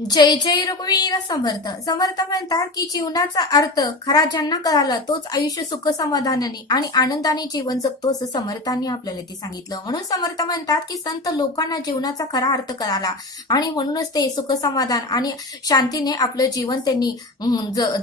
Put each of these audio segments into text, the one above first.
जय जय रघुवीर समर्थ. समर्थ म्हणतात की जीवनाचा अर्थ खरा ज्यांना कळाला तोच आयुष्य सुख समाधानाने आणि आनंदाने जीवन जगतो असं समर्थांनी आपल्याला ते सांगितलं. म्हणून समर्थ म्हणतात की संत लोकांना जीवनाचा खरा अर्थ कळाला आणि म्हणूनच ते सुख समाधान आणि शांतीने आपलं जीवन त्यांनी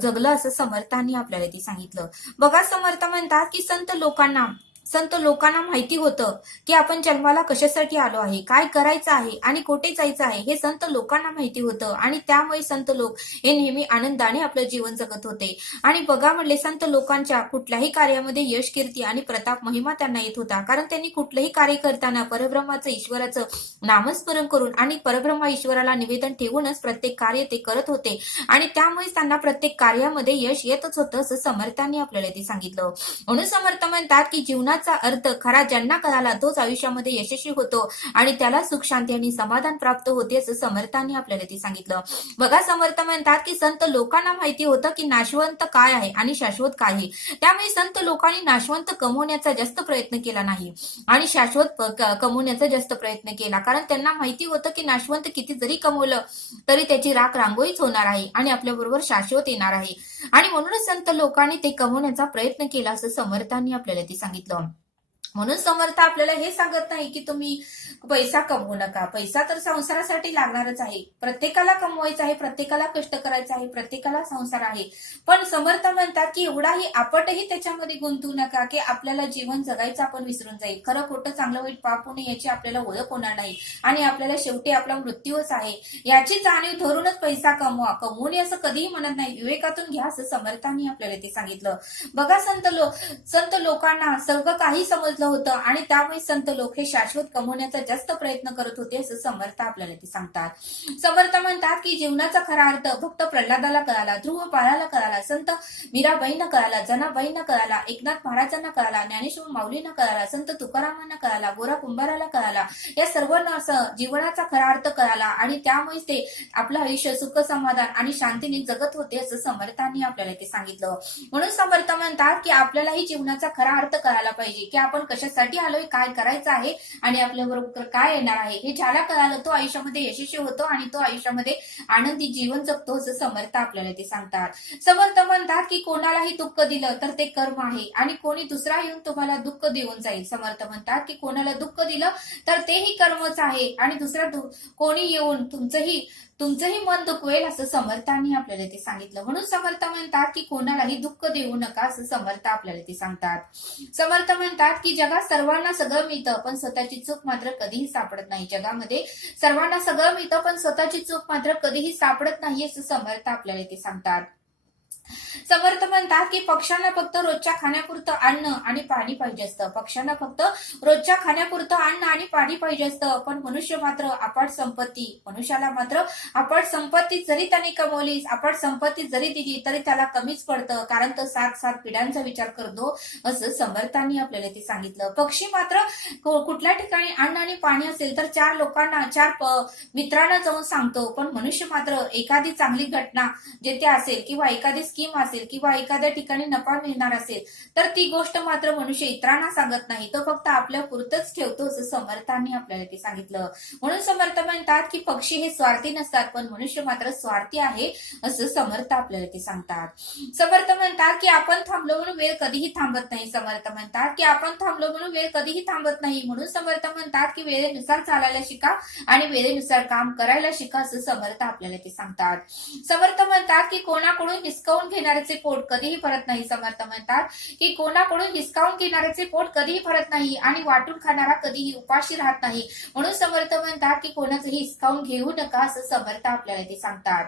जगलं असं समर्थांनी आपल्याला ते सांगितलं. बघा समर्थ म्हणतात की संत लोकांना संत लोकांना माहिती होतं की आपण जन्माला कशासाठी आलो आहे काय करायचं आहे आणि कुठे जायचं आहे हे संत लोकांना माहिती होतं. आणि त्यामुळे संत लोक हे नेहमी आनंदाने आपलं जीवन जगत होते. आणि बघा म्हणले संत लोकांच्या कुठल्याही कार्यामध्ये यश कीर्ती आणि प्रताप महिमा त्यांना येत होता. कारण त्यांनी कुठलंही कार्य करताना परब्रह्माचं ईश्वराचं नामस्मरण करून आणि परब्रह्मा ईश्वराला निवेदन ठेवूनच प्रत्येक कार्य ते करत होते. आणि त्यामुळे त्यांना प्रत्येक कार्यामध्ये यश येतच होतं असं समर्थांनी आपल्याला ते सांगितलं. म्हणून समर्थ म्हणतात की जीवनात जीवनाचा अर्थ खरा ज्यांना कळाला तोच आयुष्यामध्ये यशस्वी होतो आणि त्याला सुख शांती आणि समाधान प्राप्त होते असं समर्थांनी आपल्याला ते सांगितलं. बघा समर्थ म्हणतात की संत लोकांना माहिती होतं की नाशवंत काय आहे आणि शाश्वत काय आहे. त्यामुळे संत लोकांनी नाशवंत कमवण्याचा जास्त प्रयत्न केला नाही. आणि शाश्वत कमवण्याचा जास्त प्रयत्न केला. कारण त्यांना माहिती होतं की नाशवंत किती जरी कमवलं तरी त्याची राख रांगोळीच होणार आहे आणि आपल्याबरोबर शाश्वत येणार आहे. आणि म्हणूनच संत लोकांनी ते कमवण्याचा प्रयत्न केला असं समर्थांनी आपल्याला ते सांगितलं. म्हणून समर्थ आपल्याला हे सांगत नाही की तुम्ही पैसा कमवू नका. पैसा तर संसारासाठी लागणारच आहे. प्रत्येकाला कमवायचा आहे प्रत्येकाला कष्ट करायचं आहे प्रत्येकाला संसार आहे. पण समर्थ म्हणतात की एवढाही आपटही त्याच्यामध्ये गुंतवू नका की आपल्याला जीवन जगायचं आपण विसरून जाईल. खरं खोटं चांगलं वाईट पाप होणे याची आपल्याला ओळख होणार नाही. आणि आपल्याला शेवटी आपला मृत्यूच आहे. याची जाणीव धरूनच पैसा कमवा. कमवून असं कधीही म्हणत नाही. विवेकातून घ्या असं समर्थांनी आपल्याला ते सांगितलं. बघा संत लोक संत लोकांना सगळं काही समजलं होतं आणि त्यामुळे संत लोक हे शाश्वत कमवण्याचा जास्त प्रयत्न करत होते असं समर्थ आपल्याला ते सांगतात. समर्थ म्हणतात की जीवनाचा खरा अर्थ फक्त प्रल्हादाला कळाला ध्रुव पाळाला कळाला संत मीराबाईंना कळाला जनाबाईंना कळाला एकनाथ महाराजांना कळाला ज्ञानेश्वर माऊलींना कळाला संत तुकारामांना कळाला गोरा कुंभाराला कळाला. या सर्वांना असं जीवनाचा खरा अर्थ कळाला आणि त्यामुळेच ते आपलं आयुष्य सुख समाधान आणि शांतीने जगत होते असं समर्थांनी आपल्याला ते सांगितलं. म्हणून समर्थ म्हणतात की आपल्यालाही जीवनाचा खरा अर्थ कळायला पाहिजे की आपण कशासाठी आलोय काय करायचं आहे आणि आपल्याबरोबर काय येणार आहे? हे ज्याला कळालं तो आयुष्यामध्ये यशस्वी होतो आणि तो आयुष्यामध्ये आनंदी जीवन जगतो असं समर्थ आपल्याला ते सांगतात. समर्थ म्हणतात की कोणालाही दुःख दिलं तर ते कर्म आहे आणि कोणी दुसरा येऊन तुम्हाला दुःख देऊन जाईल. समर्थ म्हणतात की कोणाला दुःख दिलं तर तेही कर्मच आहे आणि दुसरा कोणी येऊन तुमचंही तुमचंही मन दुखवेल असं समर्थांनी आपल्याला ते सांगितलं. म्हणून समर्थ म्हणतात की कोणालाही दुःख देऊ नका असं समर्थ आपल्याला ते सांगतात. समर्थ म्हणतात की जगात सर्वांना सगळं मिळतं पण स्वतःची चूक मात्र कधीही सापडत नाही. जगामध्ये सर्वांना सगळं मिळतं पण स्वतःची चूक मात्र कधीही सापडत नाही असं समर्थ आपल्याला ते सांगतात. समर्थ म्हणतात की पक्ष्यांना फक्त रोजच्या खाण्यापुरतं अन्न आणि पाणी पाहिजे असतं. पक्ष्यांना फक्त रोजच्या खाण्यापुरतं अन्न आणि पाणी पाहिजे असतं. पण मनुष्य मात्र अपाट संपत्ती मनुष्याला मात्र अपाट संपत्ती जरी त्याने कमवली अपाट संपत्ती जरी दिली तरी त्याला कमीच पडतं. कारण तो सात सात पिढ्यांचा विचार करतो असं समर्थांनी आपल्याला ते सांगितलं. पक्षी मात्र कुठल्या ठिकाणी अन्न आणि पाणी असेल तर चार लोकांना चार मित्रांना जाऊन सांगतो. पण मनुष्य मात्र एखादी चांगली घटना जेथे असेल किंवा एखादी स्कीम असेल किंवा एखाद्या ठिकाणी नफा मिळणार असेल तर ती गोष्ट मात्र मनुष्य इतरांना सांगत नाही. तो फक्त आपल्या पुरतच ठेवतो असं समर्थांनी आपल्याला ते सांगितलं. म्हणून समर्थ म्हणतात की पक्षी हे स्वार्थी नसतात पण मनुष्य मात्र स्वार्थी आहे असं समर्थ आपल्याला ते सांगतात. समर्थ म्हणतात की आपण थांबलो म्हणून वेळ कधीही थांबत नाही. समर्थ म्हणतात की आपण थांबलो म्हणून वेळ कधीही थांबत नाही. म्हणून समर्थ म्हणतात की वेळेनुसार चालायला शिका आणि वेळेनुसार काम करायला शिका असं समर्थ आपल्याला ते सांगतात. समर्थ म्हणतात की कोणाकडून हिसकवून घेणाऱ्याचे पोट कधीही भरत नाही समर्थ म्हणतात. की कोणाकडून हिसकावून घेणाऱ्याचे पोट कधीही भरत नाही आणि वाटून खाणारा कधीही उपाशी राहत नाही. म्हणून समर्थ म्हणतात की कोणाचंही हिसकावून घेऊ नका असं समर्थ आपल्याला ते सांगतात.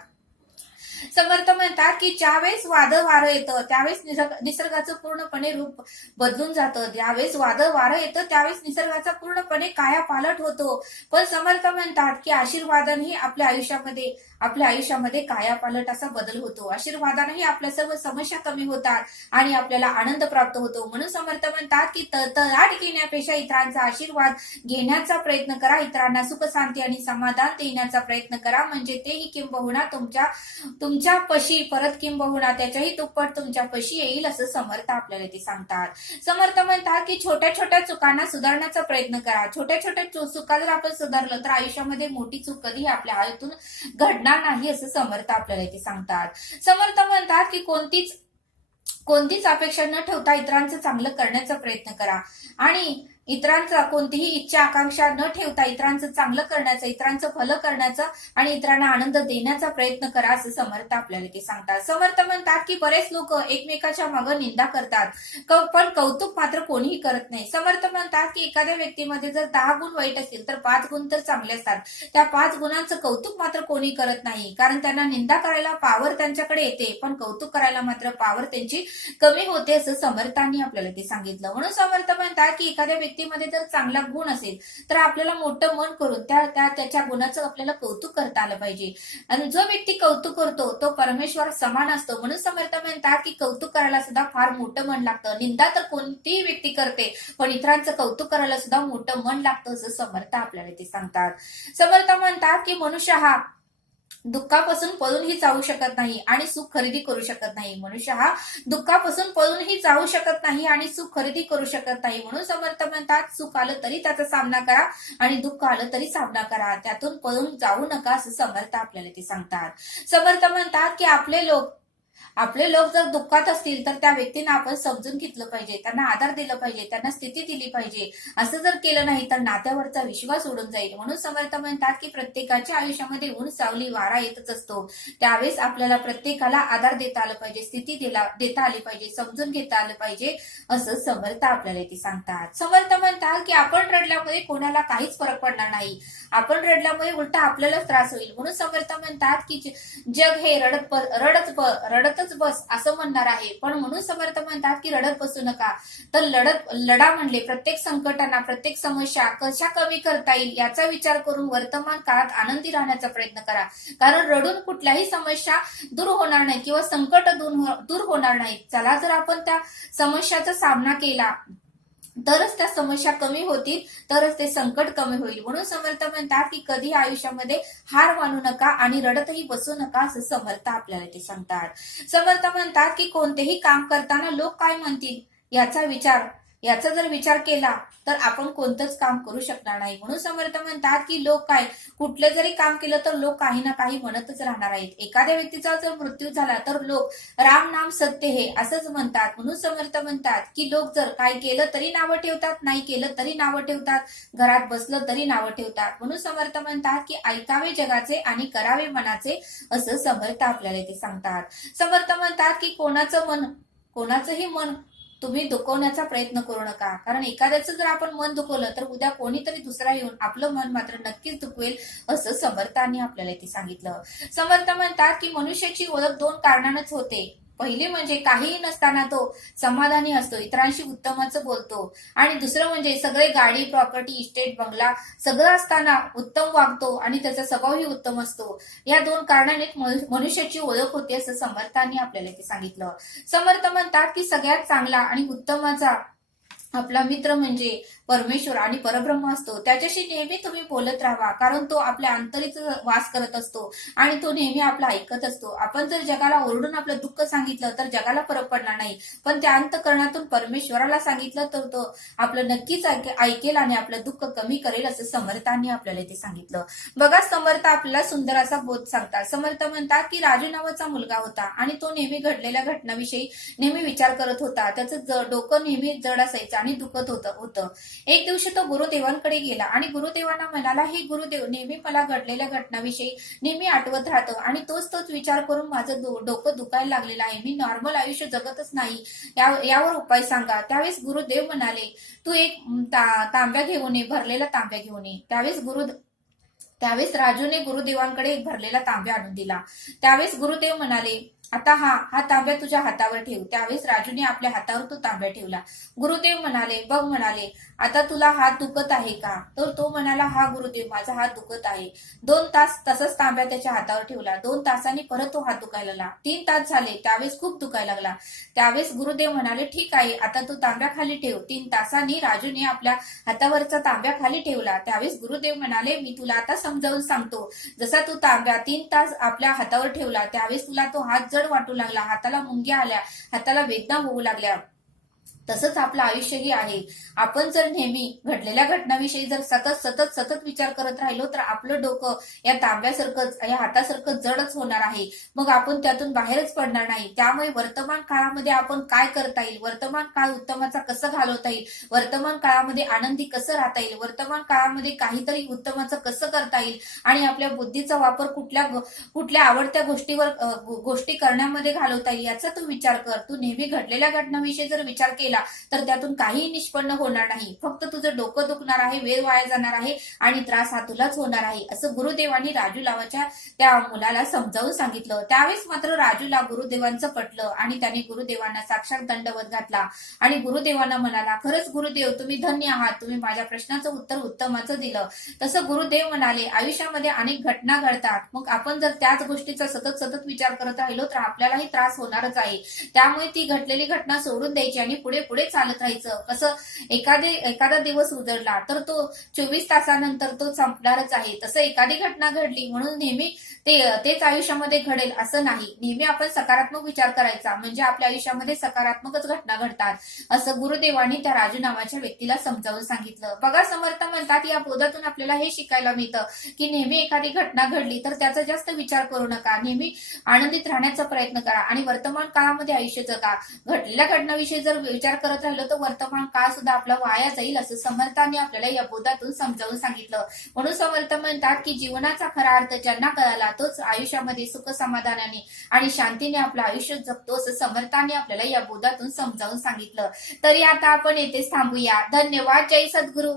समर्थ म्हणतात की ज्यावेळेस वादळ वारं येतं त्यावेळेस निसर्गाचं पूर्णपणे रूप बदलून जातं. ज्यावेळेस वादळ वारं येतं त्यावेळेस निसर्गाचा पूर्णपणे काया पालट होतो. पण समर्थ म्हणतात की आशीर्वादानेही आपल्या आयुष्यामध्ये आपल्या आयुष्यामध्ये काया पालट असा बदल होतो. आशीर्वादानेही आपल्या सर्व समस्या कमी होतात आणि आपल्याला आनंद प्राप्त होतो. म्हणून समर्थ म्हणतात की तळाट तलाट घेण्यापेक्षा इतरांचा आशीर्वाद घेण्याचा प्रयत्न करा. इतरांना सुख शांती आणि समाधान देण्याचा प्रयत्न करा. म्हणजे तेही किंबहुना तुमच्या तुमच्या पशी परत किंबहुना त्याच्याही दुप्पट तुमच्या पशी येईल असं समर्थ आपल्याला ते सांगतात. समर्थ म्हणतात की छोट्या छोट्या चुकांना सुधारण्याचा प्रयत्न करा. छोट्या छोट्या चुका जर आपण सुधारलं तर आयुष्यामध्ये मोठी चूक कधीही आपल्या आयुतून घडणार नाही असं समर्थ आपल्याला ते सांगतात. समर्थ म्हणतात की कोणतीच कोणतीच अपेक्षा न ठेवता इतरांचं चांगलं करण्याचा प्रयत्न करा. आणि इतरांचा कोणतीही इच्छा आकांक्षा न ठेवता इतरांचं चांगलं करण्याचं इतरांचं भलं करण्याचं आणि इतरांना आनंद देण्याचा प्रयत्न करा असं समर्थ आपल्याला ते सांगतात. समर्थ म्हणतात की बरेच लोक एकमेकाच्या मागं निंदा करतात. पण कौतुक मात्र कोणीही करत नाही. समर्थ म्हणतात की एखाद्या व्यक्तीमध्ये जर दहा गुण वाईट असतील तर पाच गुण तर चांगले असतात. त्या पाच गुणांचं कौतुक मात्र कोणी करत नाही. कारण त्यांना निंदा करायला पावर त्यांच्याकडे येते पण कौतुक करायला मात्र पावर त्यांची कमी होते असं समर्थांनी आपल्याला ते सांगितलं. म्हणून समर्थ म्हणतात की एखाद्या व्यक्ती व्यक्तीमध्ये जर चांगला गुण असेल तर आपल्याला मोठं मन करून त्या त्या त्याच्या गुणाचं आपल्याला कौतुक करता आलं पाहिजे. आणि जो व्यक्ती कौतुक करतो तो परमेश्वर समान असतो. म्हणून समर्थ म्हणतात की कौतुक करायला सुद्धा फार मोठं मन लागतं. निंदा तर कोणतीही व्यक्ती करते पण इतरांचं कौतुक करायला सुद्धा मोठं मन लागतं असं समर्थ आपल्याला ते सांगतात. समर्थ म्हणतात की मनुष्य हा दुःखापासून पळूनही जाऊ शकत नाही आणि सुख खरेदी करू शकत नाही. मनुष्य हा दुःखापासून पळूनही जाऊ शकत नाही आणि सुख खरेदी करू शकत नाही. म्हणून समर्थ म्हणतात सुख आलं तरी त्याचा सामना करा आणि दुःख आलं तरी सामना करा. त्यातून पळून जाऊ नका असं समर्थ आपल्याला ते सांगतात. समर्थ म्हणतात की आपले लोक आपले लोक जर दुःखात असतील तर त्या व्यक्तींना आपण समजून घेतलं पाहिजे त्यांना आधार दिला पाहिजे त्यांना स्थिती दिली पाहिजे. असं जर केलं नाही तर नात्यावरचा विश्वास उडून जाईल. म्हणून समर्थ म्हणतात की प्रत्येकाच्या आयुष्यामध्ये ऊन सावली वारा येतच असतो. त्यावेळेस आपल्याला प्रत्येकाला आधार देता आला पाहिजे स्थिती दिला देता आली पाहिजे समजून घेता आलं पाहिजे असं समर्थ आपल्याला ते सांगतात. समर्थ म्हणतात की आपण रडल्यामुळे कोणाला काहीच फरक पडणार नाही. आपण रडल्यामुळे उलटा आपल्यालाच त्रास होईल. म्हणून समर्थ म्हणतात की जग हे रडत रडत रडत रडतच बस असं म्हणणार आहे. पण म्हणून समर्थ म्हणतात की रडत बसू नका. तर लढत लढा म्हणले प्रत्येक संकटांना प्रत्येक समस्या कशा कमी करता येईल याचा विचार करून वर्तमान काळात आनंदी राहण्याचा प्रयत्न करा. कारण रडून कुठल्याही समस्या दूर होणार नाही किंवा संकट दूर हो, दूर होणार नाही. चला जर आपण त्या समस्याचा सामना केला तरच त्या समस्या कमी होतील तरच ते संकट कमी होईल. म्हणून समर्थ म्हणतात की कधी आयुष्यामध्ये हार मानू नका आणि रडतही बसू नका असं समर्थ आपल्याला ते सांगतात. समर्थ म्हणतात की कोणतेही काम करताना लोक काय म्हणतील? याचा विचार याचा जर विचार केला तर आपण कोणतंच काम करू शकणार नाही. म्हणून समर्थ म्हणतात की लोक काय कुठले जरी काम केलं तर लोक काही ना काही म्हणतच राहणार आहेत. एखाद्या व्यक्तीचा जर मृत्यू झाला तर लोक राम नाम सत्य हे असंच म्हणतात. म्हणून समर्थ म्हणतात की लोक जर काय केलं तरी नावं ठेवतात. नाही केलं तरी नावं ठेवतात. घरात बसलं तरी नावं ठेवतात. म्हणून समर्थ म्हणतात की ऐकावे जगाचे आणि करावे मनाचे असं समर्थ आपल्याला ते सांगतात. समर्थ म्हणतात की कोणाचं मन कोणाचंही मन तुम्ही दुखवण्याचा प्रयत्न करू नका. कारण एखाद्याचं जर आपण मन दुखवलं तर उद्या कोणीतरी दुसरा येऊन आपलं मन मात्र नक्कीच दुखवेल असं समर्थांनी आपल्याला इथे सांगितलं. समर्थ म्हणतात की मनुष्याची ओळख दोन कारणानच होते. पहिली म्हणजे काहीही नसताना तो समाधानी असतो इतरांशी उत्तमच बोलतो. आणि दुसरं म्हणजे सगळे गाडी प्रॉपर्टी इस्टेट बंगला सगळं असताना उत्तम वागतो आणि त्याचा स्वभावही उत्तम असतो. या दोन कारणाने मनुष्याची ओळख होते असं समर्थांनी आपल्याला ते सांगितलं. समर्थ म्हणतात की सगळ्यात चांगला आणि उत्तमाचा आपला मित्र म्हणजे परमेश्वर आणि परब्रह्म असतो. त्याच्याशी नेहमी तुम्ही बोलत राहा कारण तो आपल्या आंतरिक वास करत असतो आणि तो नेहमी आपला ऐकत असतो. आपण जर जगाला ओरडून आपलं दुःख सांगितलं तर जगाला फरक पडणार नाही. पण त्या अंतकरणातून परमेश्वराला सांगितलं तर तो आपलं नक्कीच ऐकेल आणि आपलं दुःख कमी करेल असं समर्थांनी आपल्याला ते सांगितलं. बघा समर्थ आपल्याला सुंदर असा बोध सांगतात. समर्थ म्हणतात की राजू नावाचा मुलगा होता आणि तो नेहमी घडलेल्या घटनाविषयी नेहमी विचार करत होता. त्याचं डोकं नेहमी जड असायचं. आणि दुखत होतं होतं. एक दिवशी तो गुरुदेवांकडे गेला आणि गुरुदेवांना म्हणाला हे गुरुदेव नेहमी मला घडलेल्या घटनाविषयी नेहमी आठवत राहतं आणि तोच तोच विचार करून माझं डोकं दुखायला लागलेलं आहे. मी नॉर्मल आयुष्य जगतच नाही. या- यावर उपाय सांगा. त्यावेळेस गुरुदेव म्हणाले तू एक तांब्या घेऊन ये भरलेला तांब्या घेऊन ये. त्यावेळेस गुरु त्यावेळेस राजूने गुरुदेवांकडे एक भरलेला तांब्या आणून दिला. त्यावेळेस गुरुदेव म्हणाले आता हा हा तांब्या तुझ्या हातावर ठेव. त्यावेळेस राजूने आपल्या हातावर तो तांब्या ठेवला. गुरुदेव म्हणाले बघ म्हणाले आता तुला हात दुखत आहे का? तर तो म्हणाला हा गुरुदेव माझा हात दुखत आहे. दोन तास तसंच तांब्या त्याच्या हातावर ठेवला. दोन तासांनी परत तो हात दुखायला लागला. तीन तास झाले त्यावेळेस खूप दुखायला लागला. त्यावेळेस गुरुदेव म्हणाले ठीक आहे आता तू तांब्या खाली ठेव. तीन तासांनी राजूने आपल्या हातावरचा तांब्या खाली ठेवला. त्यावेळेस गुरुदेव म्हणाले मी तुला आता समजावून सांगतो. जसा तू तांब्या तीन तास आपल्या हातावर ठेवला त्यावेळेस तुला तो हात जड वाटू लागला. हाताला मुंग्या आल्या. हाताला वेदना होऊ लागल्या. तसंच आपलं आयुष्यही आहे. आपण जर नेहमी घडलेल्या घटनाविषयी जर सतत सतत सतत विचार करत राहिलो तर आपलं डोकं या तांब्यासारखंच या हातासारखं जडच होणार आहे. मग आपण त्यातून बाहेरच पडणार नाही. त्यामुळे वर्तमान काळामध्ये आपण काय करता येईल? वर्तमान काळ उत्तमाचा कसं घालवता येईल? वर्तमान काळामध्ये आनंदी कसं राहता येईल? वर्तमान काळामध्ये काहीतरी उत्तमाचं कसं करता येईल? आणि आपल्या बुद्धीचा वापर कुठल्या कुठल्या आवडत्या गोष्टीवर गोष्टी करण्यामध्ये घालवता येईल? याचा तू विचार कर. तू नेहमी घडलेल्या घटनाविषयी जर विचार केला तर त्यातून काहीही निष्पन्न होणार नाही. फक्त तुझं डोकं दुखणार आहे वेळ वाया जाणार आहे आणि त्रास हा तुलाच होणार आहे असं गुरुदेवांनी राजू लावाच्या त्या मुलाला समजावून सांगितलं. त्यावेळेस मात्र राजूला गुरुदेवांचं पटलं आणि त्याने गुरुदेवांना साक्षात दंडवत घातला. आणि गुरुदेवांना म्हणाला खरंच गुरुदेव तुम्ही धन्य आहात. तुम्ही माझ्या प्रश्नाचं उत्तर उत्तमाचं दिलं. तसं गुरुदेव म्हणाले आयुष्यामध्ये अनेक घटना घडतात. मग आपण जर त्याच गोष्टीचा सतत सतत विचार करत राहिलो तर आपल्यालाही त्रास होणारच आहे. त्यामुळे ती घडलेली घटना सोडून द्यायची आणि पुढे पुढे चालत राहायचं. कसं एखादे एखादा दिवस उजडला तर तो चोवीस तासानंतर तो संपणारच आहे. तसं एखादी घटना घडली म्हणून नेहमी ते तेच आयुष्यामध्ये घडेल असं नाही. नेहमी आपण सकारात्मक विचार करायचा. म्हणजे आपल्या आयुष्यामध्ये सकारात्मकच घटना घडतात. असं गुरुदेवांनी त्या राजू नावाच्या व्यक्तीला समजावून सांगितलं. बघा समर्थ म्हणतात या बोधातून आपल्याला हे शिकायला मिळतं की नेहमी एखादी घटना घडली तर त्याचा जास्त विचार करू नका. नेहमी आनंदित राहण्याचा प्रयत्न करा आणि वर्तमान काळामध्ये आयुष्य जगा. घडलेल्या घटनाविषयी जर विचार करत राहिलो तर वर्तमान काळ सुद्धा आपला वाया जाईल असं समर्थाने आपल्याला या बोधातून समजावून सांगितलं. म्हणून समर्थ म्हणतात की जीवनाचा खरा अर्थ ज्यांना कळाला तोच आयुष्यामध्ये सुख समाधानाने आणि शांतीने आपलं आयुष्य जगतो असं समर्थाने आपल्याला या बोधातून समजावून सांगितलं. तरी आता आपण येथेच थांबूया. धन्यवाद. जय सद्गुरू.